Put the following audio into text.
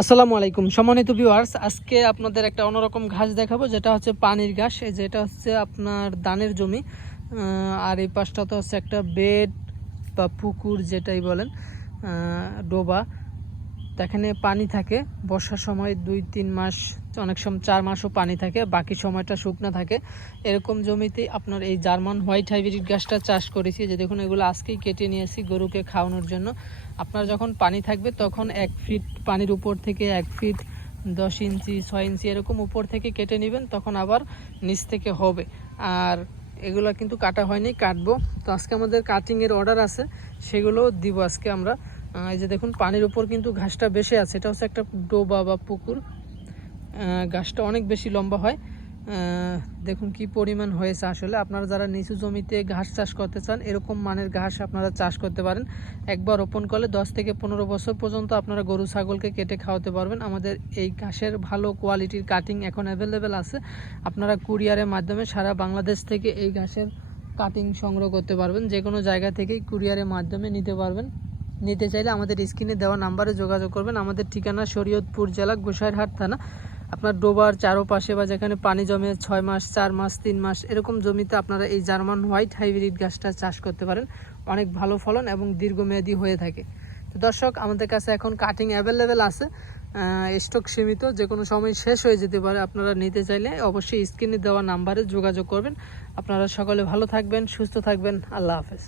আসসালামু আলাইকুম সম্মানিত ভিউয়ার্স, আজকে আপনাদের একটা অন্যরকম ঘাস দেখাবো, যেটা হচ্ছে পানির ঘাস। এই যেটা হচ্ছে আপনার ধানের জমি, আর এই পাশটা তো হচ্ছে একটা বেড বা পুকুর যেটাই বলেন, ডোবা। তো এখানে পানি থাকে বর্ষার সময় 2-3 মাস, অনেক সময় 4 মাসও পানি থাকে, বাকি সময়টা শুকনো থাকে। এরকম জমিতে আপনার এই জার্মান হোয়াইট হাইব্রিড গাছটা চাষ করেছি। যে দেখুন, এগুলো আজকেই কেটে নিয়েছি গরুকে খাওয়ানোর জন্য। আপনার যখন পানি থাকবে তখন 1 ফিট পানির উপর থেকে 1 ফিট 10 ইঞ্চি 6 ইঞ্চি এরকম উপর থেকে কেটে নেবেন, তখন আবার নিচ থেকে হবে। আর এগুলো কিন্তু কাটা হয়নি, কাটবো। তো আজকে আমাদের কাটিংয়ের অর্ডার আছে, সেগুলো দিব আজকে আমরা। এই যে দেখুন, পানির উপর কিন্তু ঘাসটা বেশি আছে। এটা হচ্ছে একটা ডোবা বা পুকুর। ঘাসটা অনেক বেশি লম্বা হয়। দেখুন কি পরিমাণ হয়েছে। আসলে আপনারা যারা নিচু জমিতে ঘাস চাষ করতে চান, এরকম মানের ঘাস আপনারা চাষ করতে পারেন। একবার রোপণ করলে 10 থেকে 15 বছর পর্যন্ত আপনারা গরু ছাগলকে কেটে খাওয়াতে পারবেন। আমাদের এই ঘাসের ভালো কোয়ালিটির কাটিং এখন অ্যাভেলেবেল আছে। আপনারা কুরিয়ারের মাধ্যমে সারা বাংলাদেশ থেকে এই ঘাসের কাটিং সংগ্রহ করতে পারবেন। যে কোনো জায়গা থেকেই কুরিয়ারের মাধ্যমে নিতে পারবেন। নিতে চাইলে আমাদের স্ক্রিনে দেওয়া নাম্বারে যোগাযোগ করবেন। আমাদের ঠিকানা শরীয়তপুর জেলা, গোসাইরহাট থানা। আপনার ডোবার চারপাশে বা যেখানে পানি জমে 6 মাস, 4 মাস, 3 মাস এরকম জমিতে আপনারা এই জার্মান হোয়াইট হাইব্রিড গাছটা চাষ করতে পারেন। অনেক ভালো ফলন এবং দীর্ঘমেয়াদী হয়ে থাকে। তো দর্শক, আমাদের কাছে এখন কাটিং অ্যাভেলেবেল আছে, স্টক সীমিত, যে কোনো সময় শেষ হয়ে যেতে পারে। আপনারা নিতে চাইলে অবশ্যই স্ক্রিনে দেওয়া নাম্বারে যোগাযোগ করবেন। আপনারা সকলে ভালো থাকবেন, সুস্থ থাকবেন। আল্লাহ হাফেজ।